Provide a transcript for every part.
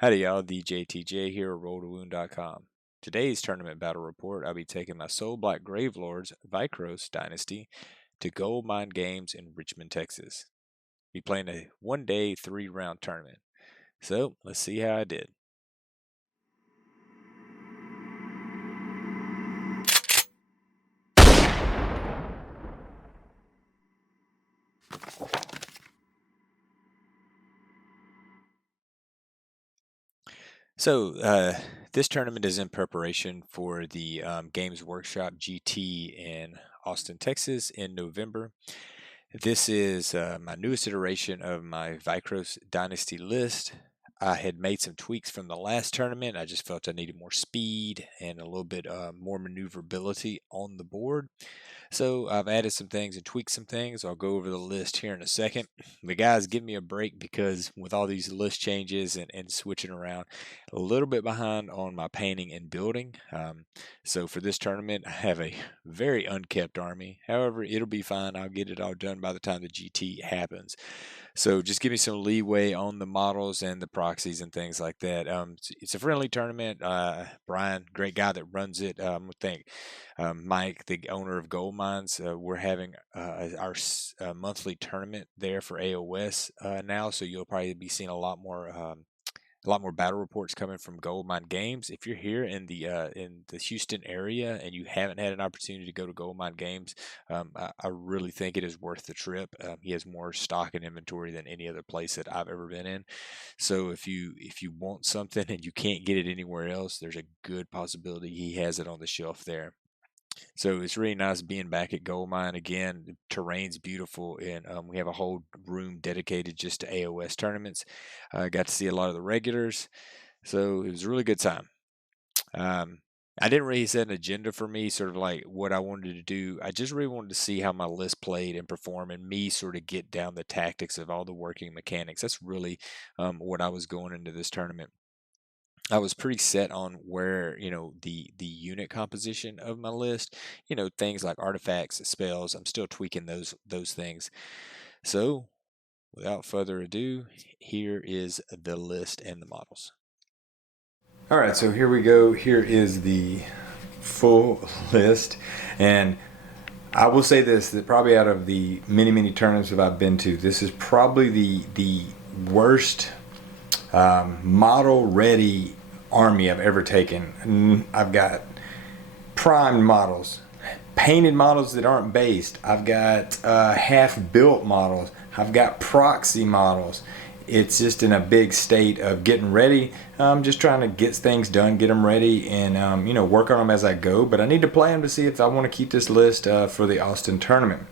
Howdy y'all, DJTJ here at RollToWound.com. Today's tournament battle report, I'll be taking my Soulblight Gravelords Vikros Dynasty to Goldmine Games in Richmond, Texas. Be playing a one-day, 3-round tournament. So, let's see how I did. So, this tournament is in preparation for the Games Workshop GT in Austin, Texas in November. This is my newest iteration of my Vikros Dynasty list. I had made some tweaks from the last tournament. I just felt I needed more speed and a little bit more maneuverability on the board. So I've added some things and tweaked some things. I'll go over the list here in a second. But guys, give me a break because with all these list changes and switching around, a little bit behind on my painting and building. So for this tournament, I have a very unkept army. However, it'll be fine. I'll get it all done by the time the GT happens. So just give me some leeway on the models and the proxies and things like that. It's a friendly tournament. Brian, great guy that runs it. I think Mike, the owner of Goldmines, we're having our monthly tournament there for AOS now. So you'll probably be seeing a lot more battle reports coming from Goldmine Games. If you're here in the Houston area and you haven't had an opportunity to go to Goldmine Games, I really think it is worth the trip. He has more stock and inventory than any other place that I've ever been in. So if you want something and you can't get it anywhere else, there's a good possibility he has it on the shelf there. So it's really nice being back at Goldmine again. The terrain's beautiful, and we have a whole room dedicated just to AOS tournaments. I got to see a lot of the regulars, so it was a really good time. I didn't really set an agenda for me, sort of like what I wanted to do. I just really wanted to see how my list played and perform, and me sort of get down the tactics of all the working mechanics. That's really what I was going into this tournament. I was pretty set on where, the unit composition of my list, things like artifacts, spells. I'm still tweaking those things. So, without further ado, here is the list and the models. All right, so here we go. Here is the full list, and I will say this: that probably out of the many tournaments that I've been to, this is probably the worst model ready army I've ever taken. I've got primed models, painted models that aren't based. I've got half built models. I've got proxy models. It's just in a big state of getting ready. I'm just trying to get things done, get them ready, and work on them as I go. But I need to play them to see if I want to keep this list for the Austin tournament.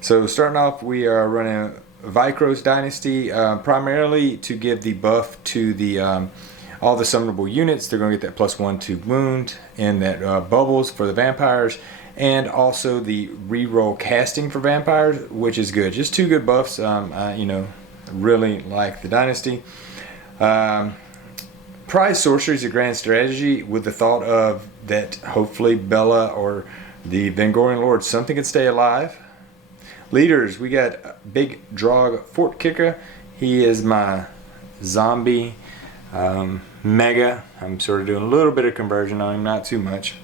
So starting off, we are running Vikros Dynasty primarily to give the buff to the all the summonable units. They're going to get that +1 to wound and that bubbles for the vampires, and also the reroll casting for vampires, which is good. Just two good buffs. I really like the Dynasty. Prize Sorcery is a grand strategy with the thought of that hopefully Bella or the Vengorian Lord, something can stay alive. Leaders, we got Big Drog Fort Kicker. He is my zombie mega. I'm sort of doing a little bit of conversion on him, not too much.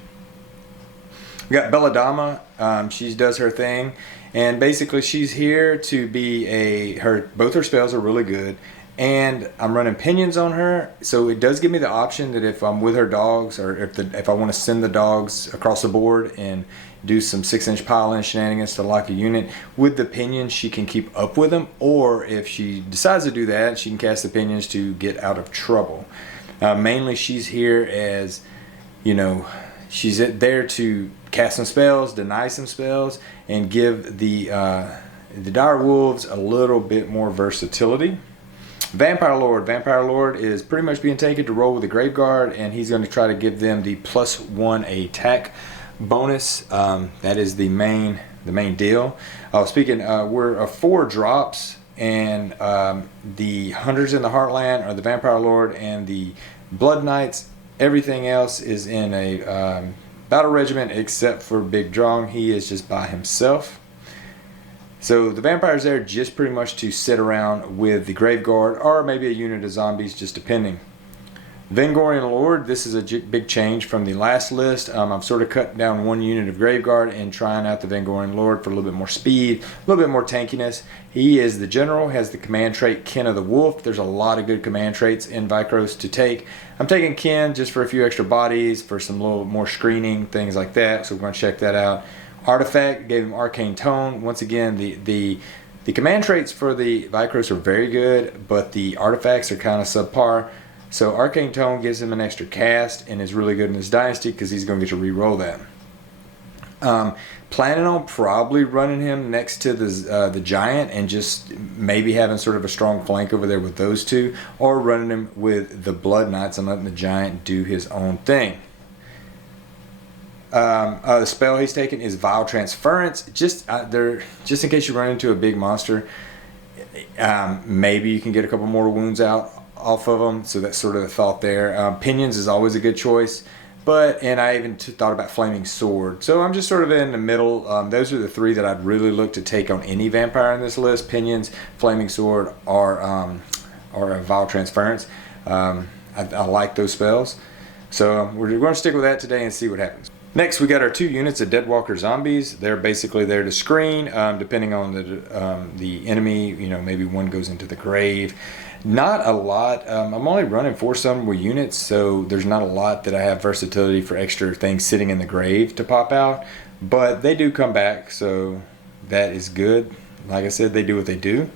We got Belladama. She does her thing, and basically she's here to be both her spells are really good, and I'm running pinions on her, so it does give me the option that if I'm with her dogs, or if I want to send the dogs across the board and do some 6-inch pile-in shenanigans to lock a unit with the pinions, she can keep up with them, or if she decides to do that, she can cast the pinions to get out of trouble. Mainly she's here as, she's there to cast some spells, deny some spells, and give the dire wolves a little bit more versatility. Vampire Lord is pretty much being taken to roll with the Grave Guard, and he's going to try to give them the +1 attack bonus. That is the main deal. We're 4 drops, and the Hunters in the Heartland are the Vampire Lord and the Blood Knights. Everything else is in a battle regiment except for Big Drong. He is just by himself. So the vampires there just pretty much to sit around with the Grave Guard, or maybe a unit of zombies, just depending. Vengorian Lord, this is a big change from the last list. I've sort of cut down one unit of Graveguard and trying out the Vengorian Lord for a little bit more speed, a little bit more tankiness. He is the general, has the command trait Kin of the Wolf. There's a lot of good command traits in Vikros to take. I'm taking Kin just for a few extra bodies, for some little more screening, things like that. So we're going to check that out. Artifact, gave him Arcane Tone. Once again, the command traits for the Vikros are very good, but the artifacts are kind of subpar. So Arcane Tone gives him an extra cast and is really good in his Dynasty because he's going to get to re-roll that. Planning on probably running him next to the Giant and just maybe having sort of a strong flank over there with those two, or running him with the Blood Knights and letting the Giant do his own thing. The spell he's taking is Vile Transference. Just in case you run into a big monster, maybe you can get a couple more wounds out off of them, so that's sort of the thought there. Pinions is always a good choice, and I even thought about Flaming Sword. So I'm just sort of in the middle. Those are the three that I'd really look to take on any vampire in this list: Pinions, Flaming Sword, or a Vile Transference. I like those spells, so we're going to stick with that today and see what happens. Next, we got our two units of Deadwalker zombies. They're basically there to screen, depending on the enemy. You know, maybe one goes into the grave. Not a lot. I'm only running 4 summonable units, so there's not a lot that I have versatility for extra things sitting in the grave to pop out. But they do come back, so that is good. Like I said, they do what they do.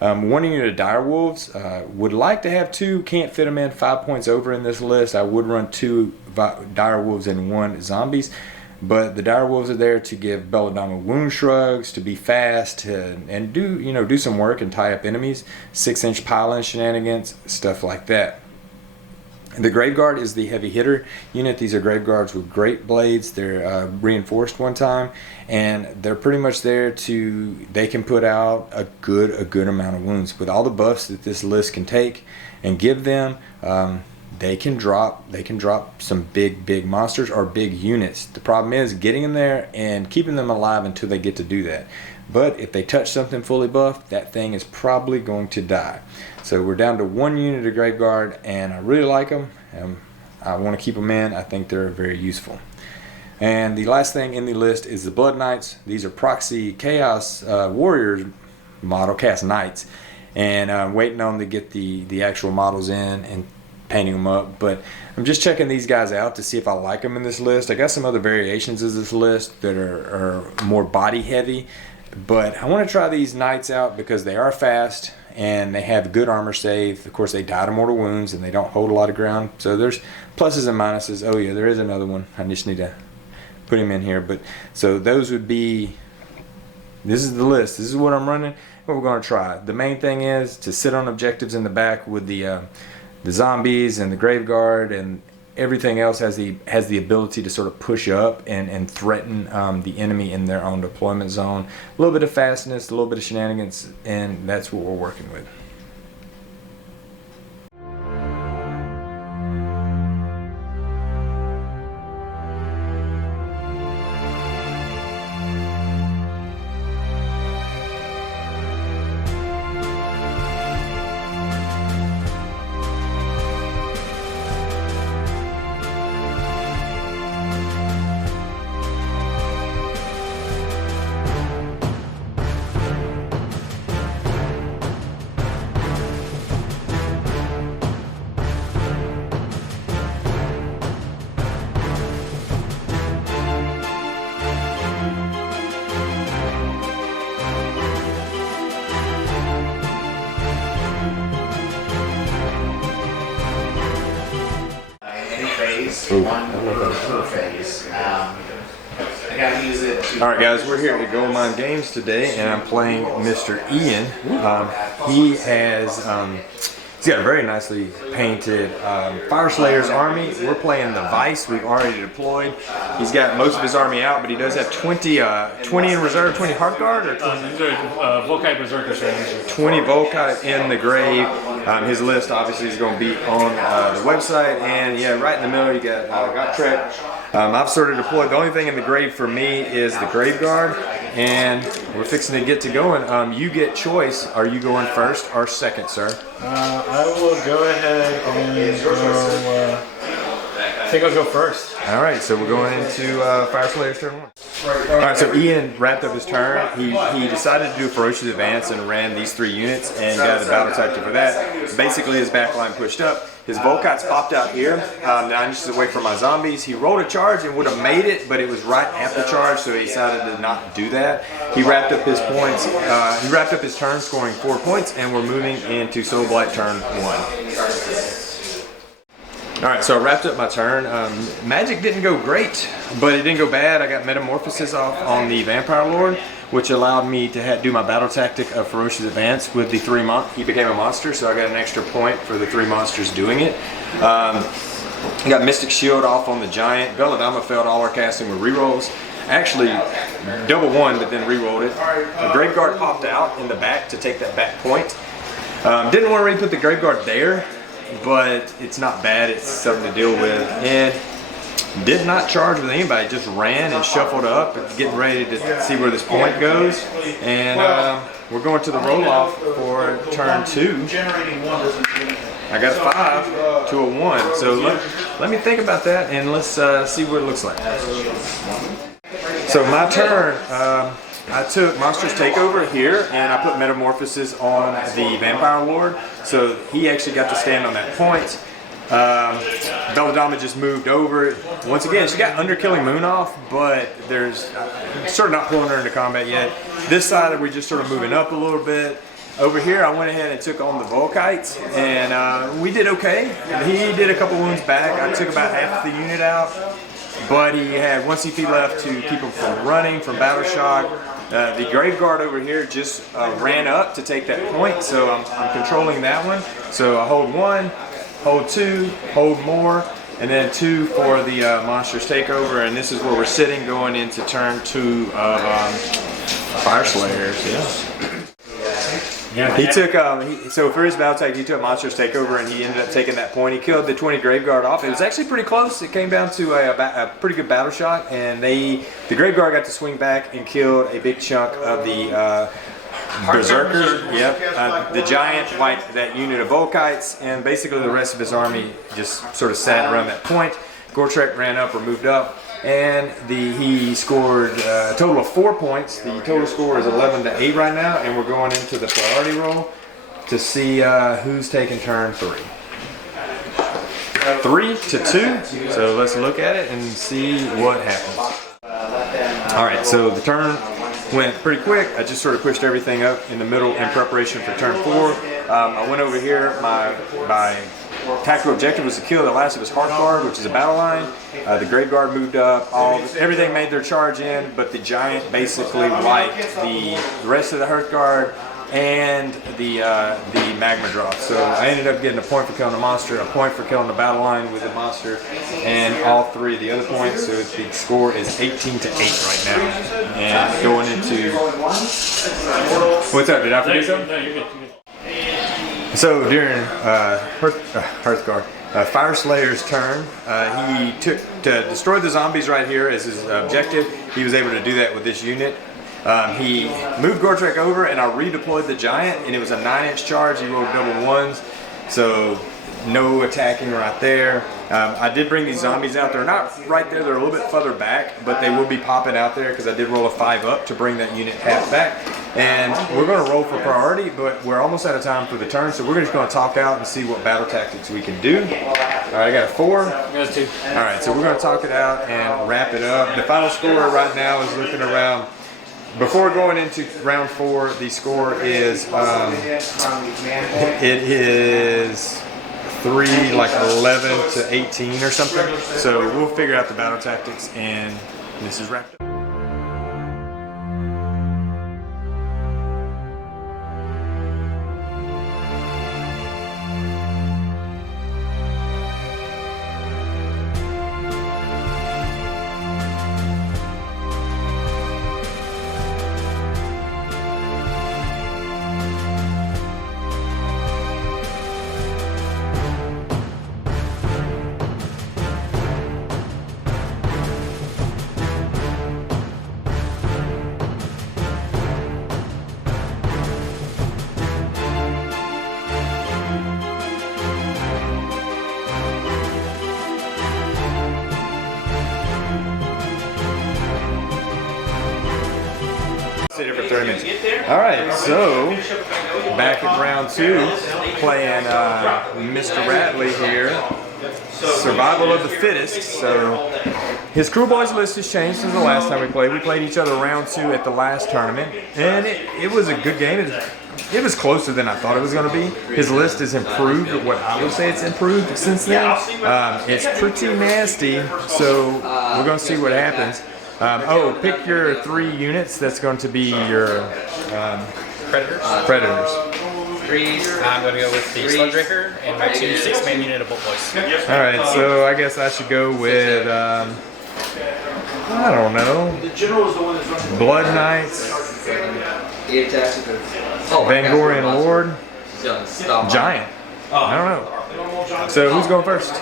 One unit of Direwolves. Would like to have 2. Can't fit them in 5 points over in this list. I would run 2 Direwolves and 1 zombies. But the Direwolves are there to give Belladonna wound shrugs, to be fast, and do some work and tie up enemies. 6-inch pile-in shenanigans, stuff like that. The Graveguard is the heavy hitter unit. These are Graveguards with great blades. They're reinforced one time, and they're pretty much there to, they can put out a good amount of wounds. With all the buffs that this list can take and give them, they can drop some big monsters or big units. The problem is getting them there and keeping them alive until they get to do that. But if they touch something fully buffed, that thing is probably going to die. So we're down to 1 unit of Graveguard, and I really like them. I want to keep them in. I think they're very useful. And the last thing in the list is the Blood Knights. These are proxy Chaos Warriors model, Chaos Knights. And I'm waiting on to get the actual models in and painting them up. But I'm just checking these guys out to see if I like them in this list. I got some other variations of this list that are more body heavy. But I want to try these Knights out because they are fast and they have good armor save. Of course, they die to mortal wounds and they don't hold a lot of ground. So there's pluses and minuses. Oh yeah, there is another one. I just need to put him in here. But so those would be, this is the list. This is what I'm running. What we're going to try. The main thing is to sit on objectives in the back with the zombies and the Graveguard, and everything else has the ability to sort of push up and threaten the enemy in their own deployment zone. A little bit of fastness, a little bit of shenanigans, and that's what we're working with. Alright guys, we're here at Goldmine Games today and I'm playing Mr. Ian. He's got a very nicely painted Fire Slayer's army. We're playing the Vice. We've already deployed. He's got most of his army out, but he does have 20 in reserve, 20 Heart Guard, or 20 Volkite Berserker strategy. 20 Volkite in the grave. His list obviously is going to be on the website, and yeah, right in the middle you got Gotrek. I've sort of deployed. The only thing in the grave for me is the Graveguard. and we're fixing to get to going. You get choice. Are you going first or second, sir? I will go ahead and go. I think I'll go first. All right, so we're going into Fire Slayer's turn 1. All right, so Ian wrapped up his turn. He decided to do a ferocious advance and ran these 3 units and got the battle tactic for that. Basically, his back line pushed up. His Volkites popped out here, 9 inches away from my zombies. He rolled a charge and would have made it, but it was right after charge, so he decided to not do that. He wrapped up his points. He wrapped up his turn, scoring 4 points, and we're moving into Soulblight turn 1. Alright, so I wrapped up my turn. Magic didn't go great, but it didn't go bad. I got Metamorphosis off on the Vampire Lord, which allowed me to do my battle tactic of Ferocious Advance with the 3 he became a monster, so I got an extra point for the 3 monsters doing it. I got Mystic Shield off on the Giant. Belladama failed all our casting with rerolls. Actually, double won, but then rerolled it. The Graveguard popped out in the back to take that back point. Didn't want to really put the Graveguard there, but it's not bad, it's something to deal with. And did not charge with anybody, just ran and shuffled up, getting ready to see where this point goes. And we're going to the roll-off for turn 2. I got a 5 to a 1, so let me think about that and let's see what it looks like. So my turn, I took Monster's Takeover here, and I put Metamorphosis on the Vampire Lord, so he actually got to stand on that point. Belladama just moved over. Once again, she got Underkilling Moon off, but there's sort of not pulling her into combat yet. This side, we're just sort of moving up a little bit. Over here, I went ahead and took on the Volkites, and we did okay. He did a couple wounds back. I took about half the unit out, but he had 1 CP left to keep him from running, from Battle Shock. The Graveguard over here just ran up to take that point, so I'm controlling that one. So I hold 1, hold 2, hold more, and then 2 for the Monster's Takeover, and this is where we're sitting going into turn 2 of Fire Slayers. Yeah. He took, so for his battle tag, he took Monster's Takeover, and he ended up taking that point. He killed the 20 Graveguard off. It was actually pretty close. It came down to a pretty good battle shot, and the Graveguard got to swing back and killed a big chunk of the Berserkers. Yep. The Giant wiped that unit of Volkites, and basically the rest of his army just sort of sat around that point. Gortrek ran up or moved up, and he scored a total of 4 points. The total score is 11 to 8 right now, and we're going into the priority roll to see who's taking turn 3. 3 to 2. So let's look at it and see what happens. All right, so the turn went pretty quick. I just sort of pushed everything up in the middle in preparation for turn 4. I went over here. My tactical objective was to kill the last of his Hearthguard, which is a battle line. The Graveguard moved up. Everything made their charge in, but the Giant basically wiped the rest of the Hearthguard and the Magma Drop. So I ended up getting a point for killing the monster, a point for killing the battle line with the monster, and all 3 of the other points. So the score is 18 to 8 right now. And going into... What's up? Did I forget something? No, you're good. So during Hearthguard, Fire Slayer's turn, he took to destroy the zombies right here as his objective. He was able to do that with this unit. He moved Gortrek over, and I redeployed the Giant, and it was a 9-inch charge. He rolled double 1s, so no attacking right there. I did bring these zombies out. They're not right there. They're a little bit further back, but they will be popping out there because I did roll a 5 up to bring that unit half back. And we're going to roll for priority, but we're almost out of time for the turn, so we're just going to talk out and see what battle tactics we can do. All right, I got a 4. I got a 2. All right, so we're going to talk it out and wrap it up. The final score right now is looking around. Before going into round 4, the score is it is 11 to 18 or something. So we'll figure out the battle tactics, and this is wrapped up. minutes. All right, so back at round 2, playing Mr. Radley here. Survival of the fittest. So his crew boys list has changed since the last time we played. We played each other round 2 at the last tournament, and it was a good game. It was closer than I thought it was going to be. His list has improved. What I would say it's improved since then. It's pretty nasty, so we're going to see what happens. Pick your 3 units. That's going to be your Predators. 3s. I'm going to go with the Sludgebreaker and my 2 6-man unit of Bolt Boys. All right, so I guess I should go with I don't know. Blood Knights. Vangorian Lord. Giant. I don't know. So who's going first?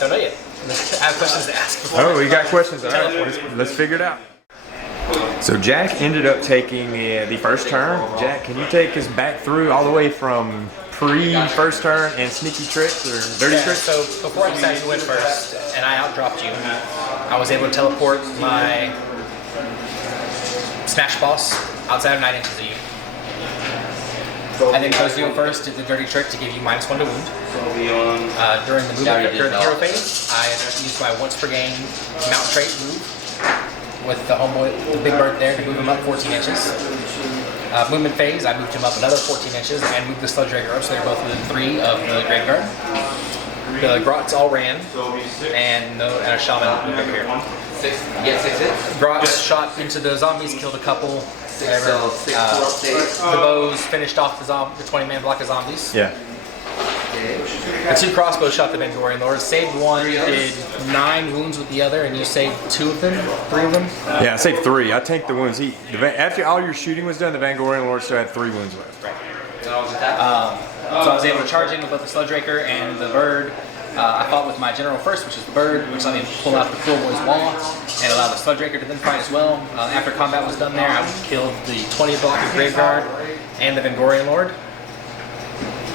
Don't know yet. I have questions to ask before. Oh, you got questions? All right, let's figure it out. So Jack ended up taking the first turn. Jack, can you take us back through all the way from pre-first turn and sneaky tricks or dirty tricks? So before I decided to win first, and I outdropped you, I was able to teleport my Smash Boss outside of 9 inches of you. I then chose to go first, did the dirty trick to give you -1 to wound. During the hero phase, I used my once per game mount trait move with the homeboy, the big bird there, to move him up 14 inches. Movement phase, I moved him up another 14 inches and moved the Sludgebreaker up, so they're both within 3 of the Graveguard. The Grots all ran, and a Shaman moved up here. 6 Grots shot into the zombies, killed a couple. The bows finished off the 20-man block of zombies. Yeah. The 2 crossbows shot the Vangorian Lords. Saved 1, did 9 wounds with the other, and you saved 2 of them, 3 of them? Yeah, I saved 3. I tanked the wounds. After all your shooting was done, the Vangorian Lord still had 3 wounds left. Right. So I was able to charge in with both the Sludgebreaker and the bird. I fought with my general first, which is the bird, which let me pull out the Cruel Boy's Maw and allow the Sludgebreaker to then fight as well. After combat was done there, I killed the 20 block of Graveguard and the Vangorian Lord.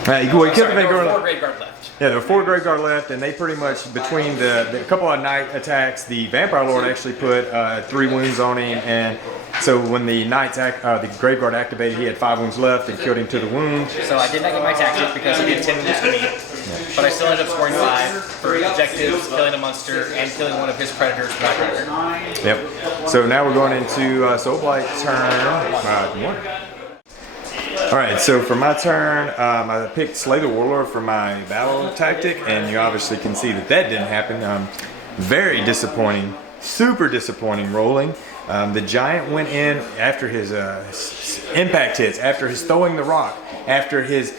You killed the Vangorian Lord. 4 Lord. Graveguard left. Yeah, there were 4 Graveguard left, and they pretty much, between the couple of night attacks, the Vampire Lord actually put 3 wounds on him, and so when the the Graveguard activated, he had 5 wounds left and killed him to the wound. So I did not get my tactic because he did 10 wounds to me, but I still ended up scoring 5 for objectives, killing a monster, and killing one of his predators with my predator. Yep. So now we're going into Soulblight turn 1. All right, so for my turn, I picked Slay the Warlord for my battle tactic, and you obviously can see that didn't happen. Very disappointing, super disappointing rolling. The Giant went in after his impact hits, after his throwing the rock, after his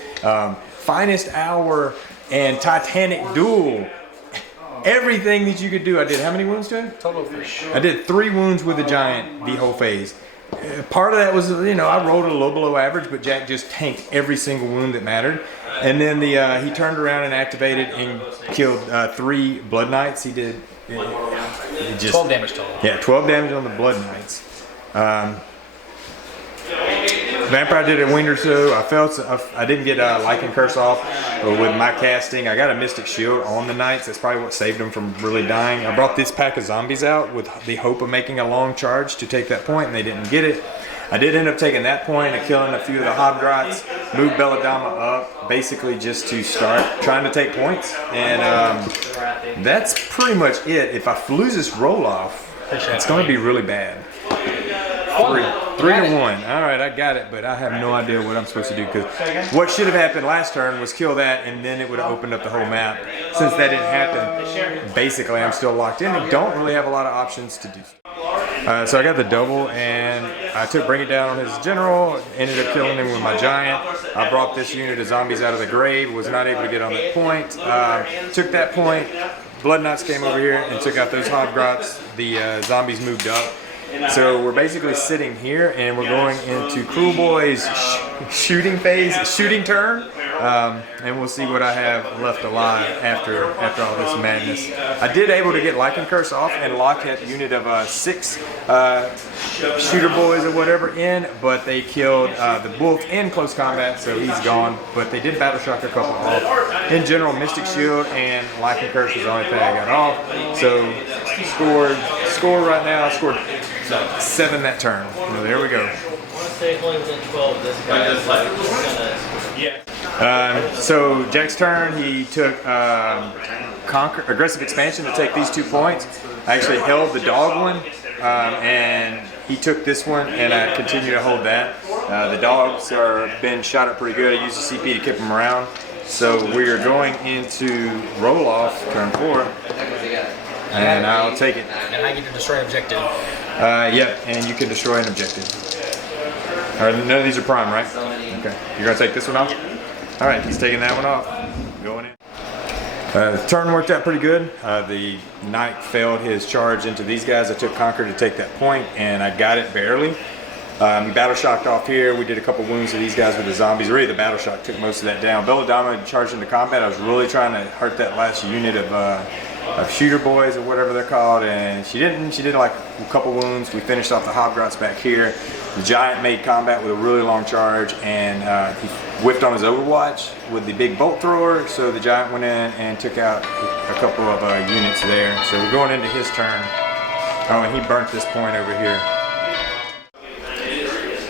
finest hour and Titanic duel. Everything that you could do, I did. How many wounds to him? Total of 3. I did 3 wounds with the Giant the whole phase. Part of that was, I rolled a little below average, but Jack just tanked every single wound that mattered. And then he turned around and activated and killed 3 Blood Knights. He did 12 damage total. Yeah, 12 damage on the Blood Knights. Vampire did a wound or so. I didn't get Lycan Curse off with my casting. I got a Mystic Shield on the Knights. That's probably what saved them from really dying. I brought this pack of zombies out with the hope of making a long charge to take that point, and they didn't get it. I did end up taking that point and killing a few of the Hobgrots, moved Belladama up, basically just to start trying to take points. And that's pretty much it. If I lose this roll-off, it's going to be really bad. 3 to 1. All right, I got it, but I have no idea what I'm supposed to do, because what should have happened last turn was kill that, and then it would have opened up the whole map. Since that didn't happen, basically I'm still locked in and don't really have a lot of options to do. So I got the double, and I Bring It Down on his general, ended up killing him with my Giant. I brought this unit of zombies out of the grave, was not able to get on that point. Took that point, Blood Knights came over here and took out those Hobgrots. The zombies moved up. So we're basically sitting here, and we're going into Cruel Boy's shooting phase, shooting turn, and we'll see what I have left alive after all this madness. I did able to get Lycan Curse off and lock that unit of 6 shooter boys or whatever in, but they killed the wolf in close combat, so he's gone. But they did battle shock a couple off. In general, Mystic Shield and Lycan Curse was the only thing I got off. So score right now. I scored 7 that turn. So there we go. stay only within 12 of this guy. Is like, yeah. So Jack's turn, he took aggressive expansion to take these 2 points. I actually held the dog one, and he took this one, and I continue to hold that. The dogs are been shot up pretty good. I used the CP to keep them around. So we are going into roll off turn 4, and I'll take it. And I get to destroy an objective. Yep, and you can destroy an objective. All right, none of these are prime, right? Okay, you're gonna take this one off? All right, he's taking that one off. Going in. The turn worked out pretty good. The knight failed his charge into these guys. I took Conquer to take that point, and I got it barely. We battle shocked off here. We did a couple wounds to these guys with the zombies. Really, the battle shock took most of that down. Belladonna charged into combat. I was really trying to hurt that last unit of shooter boys or whatever they're called, and she didn't. She did like a couple wounds. We finished off the Hobgrots back here. The giant made combat with a really long charge, and he whiffed on his Overwatch with the big bolt thrower. So the giant went in and took out a couple of units there. So we're going into his turn. Oh, and he burnt this point over here.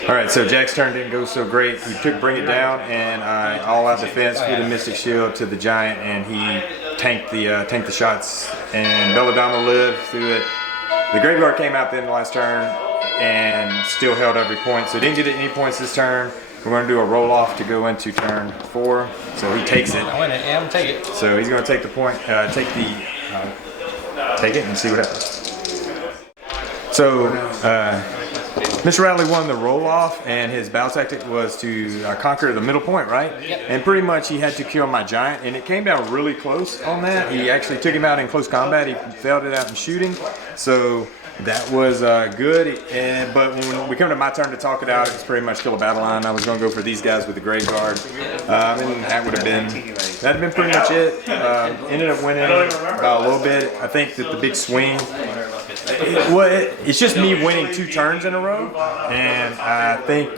All right, so Jack's turn didn't go so great. He took Bring It Down, and I all-out defense with a Mystic Shield to the giant, and he tanked the shots. And Belladonna lived through it. The Graveyard came out then the last turn and still held every point, so didn't get any points this turn. We're going to do a roll-off to go into turn 4, so he takes it. I win it, yeah, I'm gonna take it. So he's going to take the point, take it and see what happens. So Mr. Radley won the roll-off, and his battle tactic was to conquer the middle point, right? Yep. And pretty much he had to kill my giant, and it came down really close on that. He actually took him out in close combat. He failed it out in shooting, so that was good. But when we come to my turn to talk it out, it's pretty much kill a battle line. I was going to go for these guys with the Graveyard, and that would have been pretty much it. Ended up winning by a little bit. I think that the big swing. It's just me winning 2 turns in a row, and I think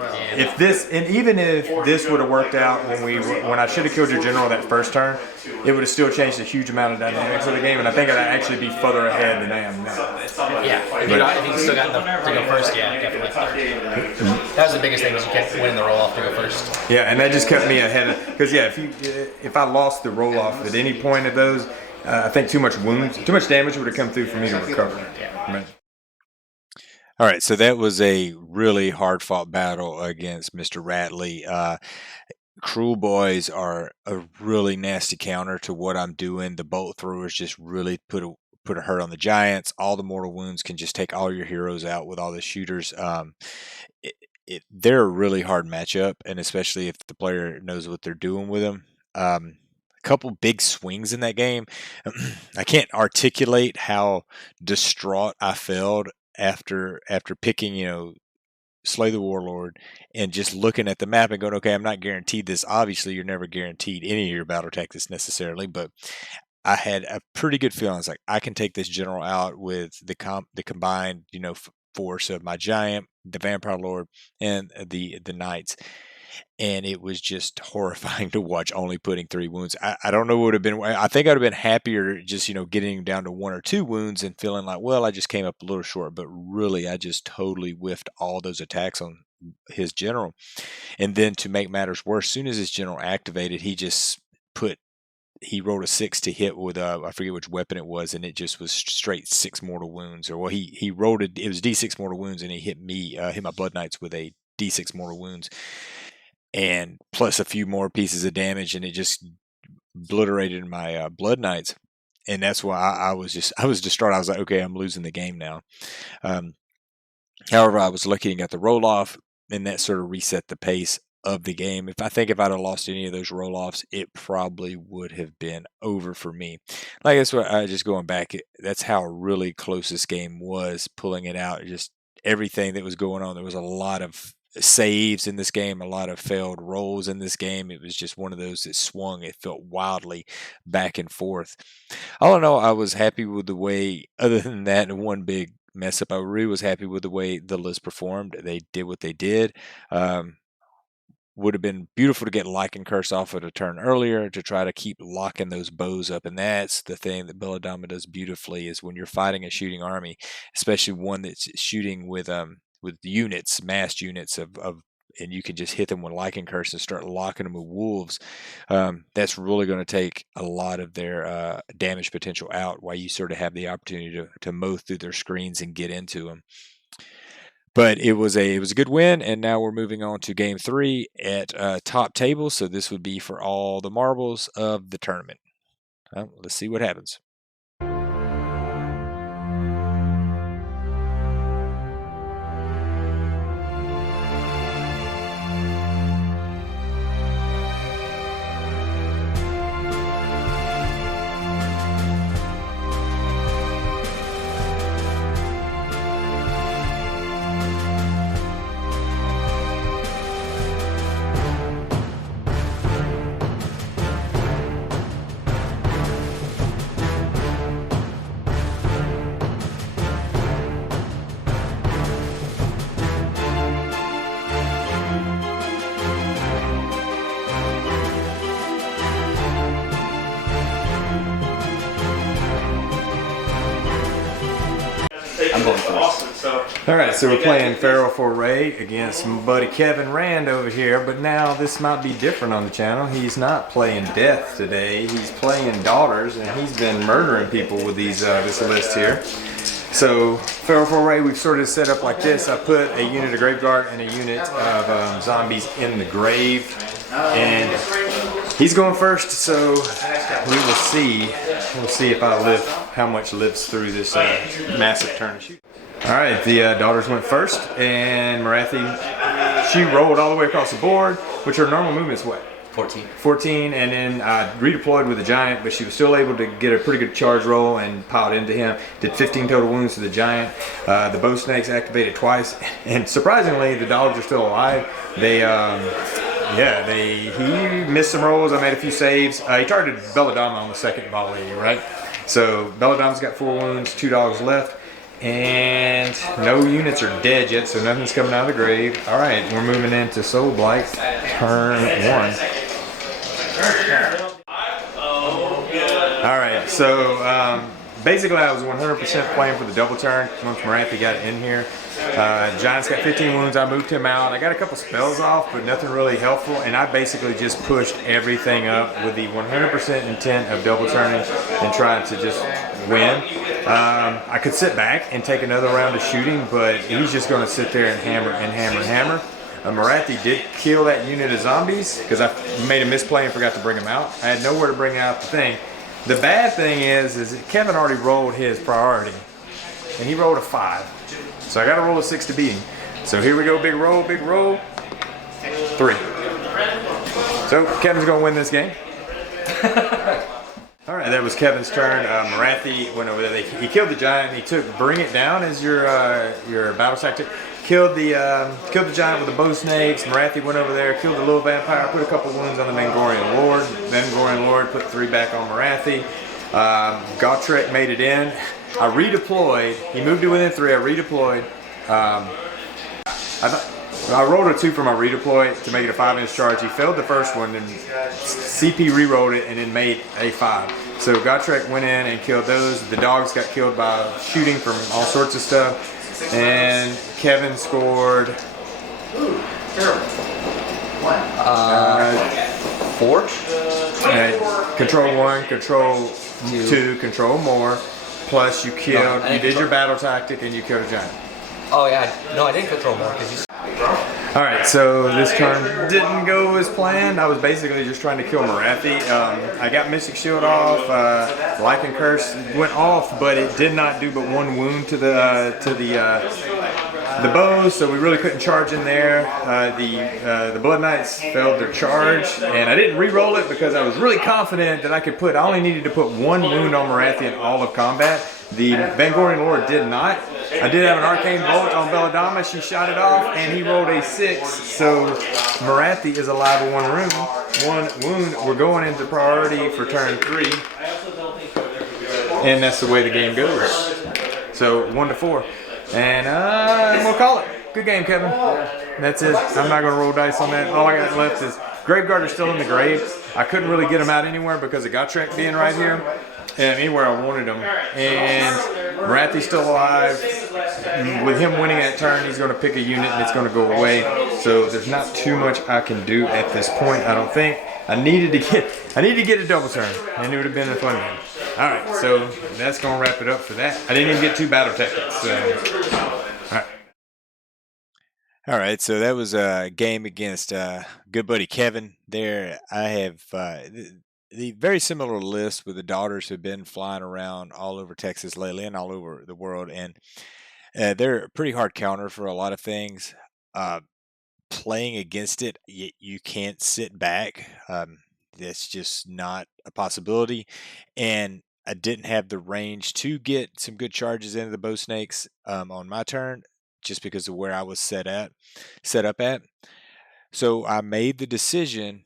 even if this would have worked out when I should have killed your general that first turn, it would have still changed a huge amount of dynamics of the game, and I think I'd actually be further ahead than I am now. Yeah, if you still got enough to go first, yeah, definitely. That was the biggest thing, was you kept winning the roll-off to go first. Yeah, and that just kept me ahead because if I lost the roll-off at any point of those, I think too much damage would have come through for me to recover. Right. All right, so that was a really hard-fought battle against Mr. Ratley. Cruel Boys are a really nasty counter to what I'm doing. The bolt throwers just really put a hurt on the giants. All the mortal wounds can just take all your heroes out with all the shooters. They're a really hard matchup, and especially if the player knows what they're doing with them. Couple big swings in that game. I can't articulate how distraught I felt after picking, Slay the Warlord, and just looking at the map and going, okay, I'm not guaranteed this. Obviously, you're never guaranteed any of your battle tactics necessarily, but I had a pretty good feeling. It's like, I can take this general out with the combined, force of my giant, the Vampire Lord, and the knights. And it was just horrifying to watch, only putting 3 wounds. I don't know what would have been. I think I'd have been happier just, getting down to 1 or 2 wounds and feeling like, well, I just came up a little short. But really, I just totally whiffed all those attacks on his general. And then to make matters worse, as soon as his general activated, he rolled a 6 to hit with I forget which weapon it was, and it just was straight 6 mortal wounds. Or he rolled it was D6 mortal wounds, and he hit my Blood Knights with a D6 mortal wounds. And plus a few more pieces of damage, and it just obliterated my Blood Knights. And that's why I was distraught. I was like, okay, I'm losing the game now. However, I was lucky and got the roll off, and that sort of reset the pace of the game. If I'd have lost any of those roll offs, it probably would have been over for me. Like, that's what I just going back. That's how really close this game was, pulling it out. Just everything that was going on. There was a lot of saves in this game, a lot of failed rolls in this game. It was just one of those that swung. It felt wildly back and forth. All in all, I was happy with the way, other than that, and one big mess up, I really was happy with the way the list performed. They did what they did. Would have been beautiful to get Lycan Curse off at a turn earlier to try to keep locking those bows up. And that's the thing that Belladonna does beautifully, is when you're fighting a shooting army, especially one that's shooting with units, massed units of and you can just hit them with Lycan Curse and start locking them with wolves. That's really going to take a lot of their damage potential out, while you sort of have the opportunity to mow through their screens and get into them. But it was a good win, and now we're moving on to game 3 at top table. So this would be for all the marbles of the tournament. Let's see what happens. I'm going first. All right, so we're playing Feral Foray against my buddy Kevin Rand over here, but now this might be different on the channel. He's not playing Death today. He's playing Daughters, and he's been murdering people with these this list here. So Feral Foray, we've sort of set up like this. I put a unit of Graveguard and a unit of zombies in the grave, and he's going first, so we will see. We'll see if I live, how much lives through this massive turn of shoot. All right, the Daughters went first, and Marathi, she rolled all the way across the board, which her normal movement is what? 14. 14, and then redeployed with the Giant, but she was still able to get a pretty good charge roll and piled into him. Did 15 total wounds to the Giant. The Bow Snakes activated twice, and surprisingly, the dogs are still alive. They, he missed some rolls. I made a few saves. He targeted Belladonna on the second volley, right? So Belladonna's got 4 wounds, 2 dogs left. And no units are dead yet, so nothing's coming out of the grave. All right, we're moving into Soulblight, turn 1. All right, so basically I was 100% playing for the double turn once Marathi got in here. Giant's got 15 wounds. I moved him out. I got a couple spells off, but nothing really helpful, and I basically just pushed everything up with the 100% intent of double turning and trying to just win. I could sit back and take another round of shooting, but he's just going to sit there and hammer and hammer and hammer. Marathi did kill that unit of zombies because I made a misplay and forgot to bring him out. I had nowhere to bring out the thing. The bad thing is that Kevin already rolled his priority, and he rolled a 5. So I got to roll a 6 to beat him. So here we go, big roll, 3. So Kevin's going to win this game. All right, that was Kevin's turn. Marathi went over there. He killed the Giant. He took Bring It Down as your battle tactic. Killed the Giant with the Bow Snakes. Marathi went over there, killed the little vampire, put a couple wounds on the Vangorian Lord. Vangorian Lord put 3 back on Marathi. Gotrek made it in. I redeployed. He moved to within 3. I redeployed. I rolled a 2 for my redeploy to make it a 5-inch charge. He failed the first one, and CP re-rolled it and then made a 5. So Gotrek went in and killed those. The dogs got killed by shooting from all sorts of stuff. And Kevin scored 4. Control 1, control 2, control more. Plus you killed, you did your battle tactic and you killed a Giant. Oh yeah, no, I didn't control more because you. All right, so this turn didn't go as planned. I was basically just trying to kill Marathi. I got Mystic Shield off. Lycan Curse went off, but it did not do but 1 wound to the bows, so we really couldn't charge in there. The Blood Knights failed their charge, and I didn't re-roll it because I was really confident that I only needed to put 1 wound on Marathi in all of combat. The Vangorian Lord did not. I did have an Arcane Bolt on Belladonna. She shot it off, and he rolled a 6. So Marathi is alive with 1 wound. We're going into priority for turn 3, and that's the way the game goes. So 1-4, and we'll call it. Good game, Kevin. That's it. I'm not going to roll dice on that. All I got left is Graveguard are still in the grave. I couldn't really get them out anywhere because of Gotrek being right here. anywhere I wanted him. And Marathi's still alive. With him winning that turn, he's going to pick a unit and it's going to go away. So there's not too much I can do at this point, I don't think. I needed to get a double turn, and it would have been a fun game. All right, so that's going to wrap it up for that. I didn't even get 2 battle tactics. All right, so that was a game against good buddy Kevin. There, I have the very similar list with the daughters who've been flying around all over Texas lately and all over the world, and they're a pretty hard counter for a lot of things. Playing against it, you can't sit back. That's just not a possibility, and I didn't have the range to get some good charges into the bow snakes on my turn, just because of where I was set up at. So I made the decision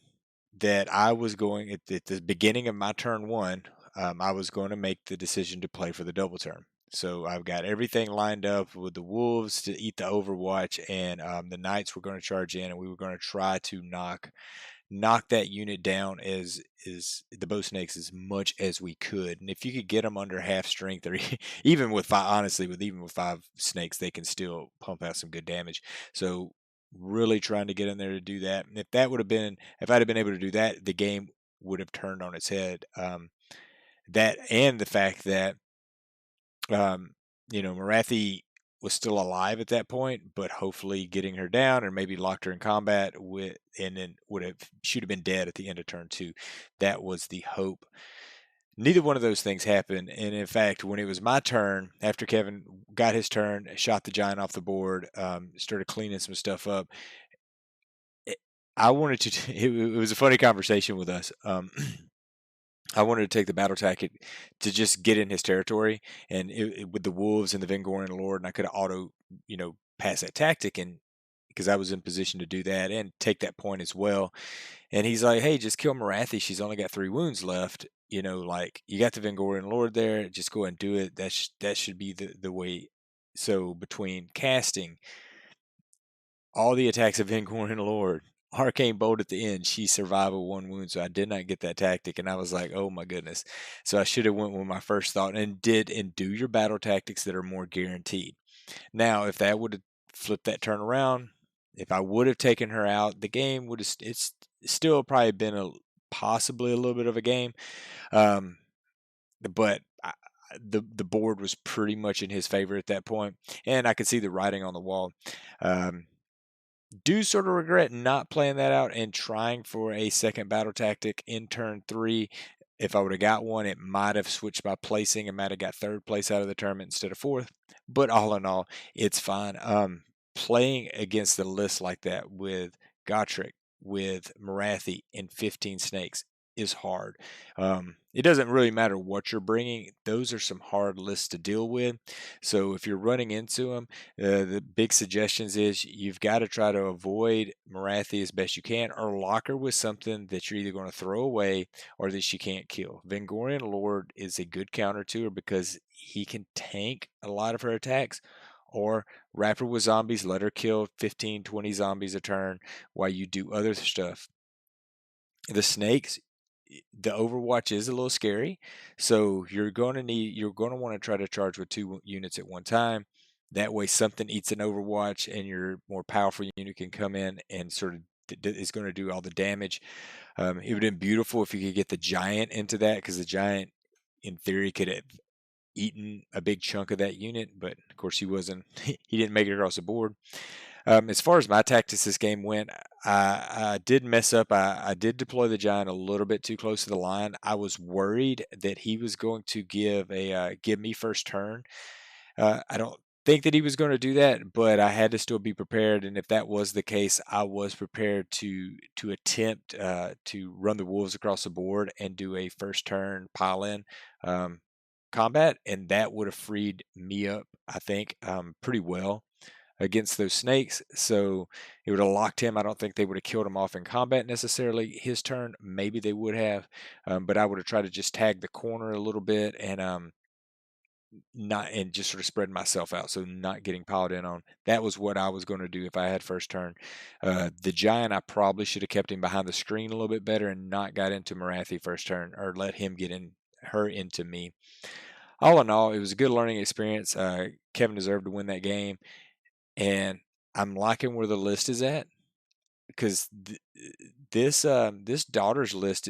that I was going at the beginning of my turn 1. I was going to make the decision to play for the double turn. So I've got everything lined up with the wolves to eat the overwatch, and the knights were going to charge in, and we were going to try to knock that unit down as the bow snakes as much as we could. And if you could get them under half strength, or even with 5, honestly, even with 5 snakes, they can still pump out some good damage. So really trying to get in there to do that. And if I'd have been able to do that, the game would have turned on its head. That and the fact that Marathi was still alive at that point, but hopefully getting her down or maybe locked her in combat and then she'd have been dead at the end of turn 2. That was the hope. Neither one of those things happened. And in fact, when it was my turn, after Kevin got his turn, shot the giant off the board, started cleaning some stuff up, I wanted to, it was a funny conversation with us. I wanted to take the battle tactic to just get in his territory, and with the wolves and the Vengorian Lord, and I could auto, pass that tactic, and because I was in position to do that and take that point as well. And he's like, "Hey, just kill Marathi. She's only got 3 wounds left. You got the Vengorian Lord there. Just go ahead and do it. That should be the way." So between casting all the attacks of Vengorian Lord, Arcane Bolt at the end, she survived with 1 wound, so I did not get that tactic, and I was like, oh my goodness. So I should have went with my first thought and do your battle tactics that are more guaranteed. Now, if that would have flipped that turn around, if I would have taken her out, the game would have it's still probably been possibly a little bit of a game, but the board was pretty much in his favor at that point, and I could see the writing on the wall. Do sort of regret not playing that out and trying for a second battle tactic in turn 3. If I would have got one, it might have switched my placing and might have got 3rd place out of the tournament instead of 4th. But all in all, it's fine. Playing against the list like that with Gotrek, with Marathi, and 15 snakes is hard. It doesn't really matter what you're bringing. Those are some hard lists to deal with. So if you're running into them, the big suggestions is you've got to try to avoid Marathi as best you can, or lock her with something that you're either going to throw away or that she can't kill. Vengorian Lord is a good counter to her because he can tank a lot of her attacks, or wrap her with zombies, let her kill 15, 20 zombies a turn while you do other stuff. The snakes, the Overwatch is a little scary, so you're going to want to try to charge with 2 units at one time. That way something eats an Overwatch and your more powerful unit can come in and sort of is going to do all the damage. It would have been beautiful if you could get the giant into that, because the giant in theory could have eaten a big chunk of that unit, but of course he didn't make it across the board. As far as my tactics this game went, I did mess up. I did deploy the giant a little bit too close to the line. I was worried that he was going to give me first turn. I don't think that he was going to do that, but I had to still be prepared. And if that was the case, I was prepared to attempt to run the wolves across the board and do a first turn pile in combat, and that would have freed me up, I think, pretty well against those snakes. So it would have locked him. I don't think they would have killed him off in combat necessarily his turn. Maybe they would have, but I would have tried to just tag the corner a little bit and just sort of spread myself out, so not getting piled in on. That was what I was going to do if I had first turn. The giant, I probably should have kept him behind the screen a little bit better and not got into Marathi first turn, or let him get in her into me. All in all, it was a good learning experience. Kevin deserved to win that game, and I'm liking where the list is at because this daughters list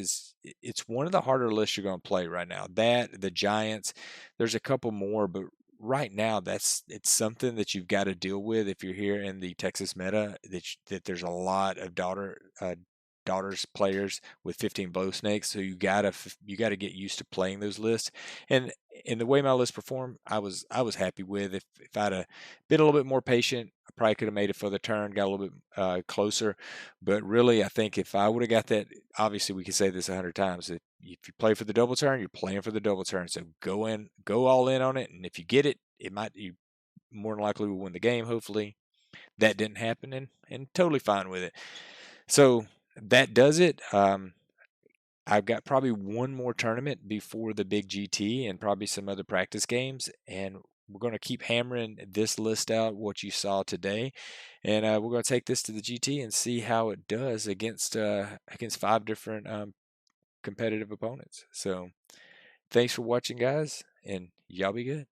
it's one of the harder lists you're going to play right now. That the Giants, there's a couple more, but right now it's something that you've got to deal with if you're here in the Texas meta. That there's a lot of daughters players with 15 blow snakes, so you gotta get used to playing those lists. And in the way my list performed, I was happy with. If I'd have been a little bit more patient, I probably could have made it for the turn, got a little bit closer. But really, I think if I would have got that, obviously we can say this 100 times. If you play for the double turn, you're playing for the double turn. So go all in on it, and if you get it, you more than likely will win the game. Hopefully, that didn't happen, and totally fine with it. So that does it. I've got probably one more tournament before the big GT and probably some other practice games, and we're going to keep hammering this list out, what you saw today, and we're going to take this to the GT and see how it does against 5 different competitive opponents. So thanks for watching, guys, and y'all be good.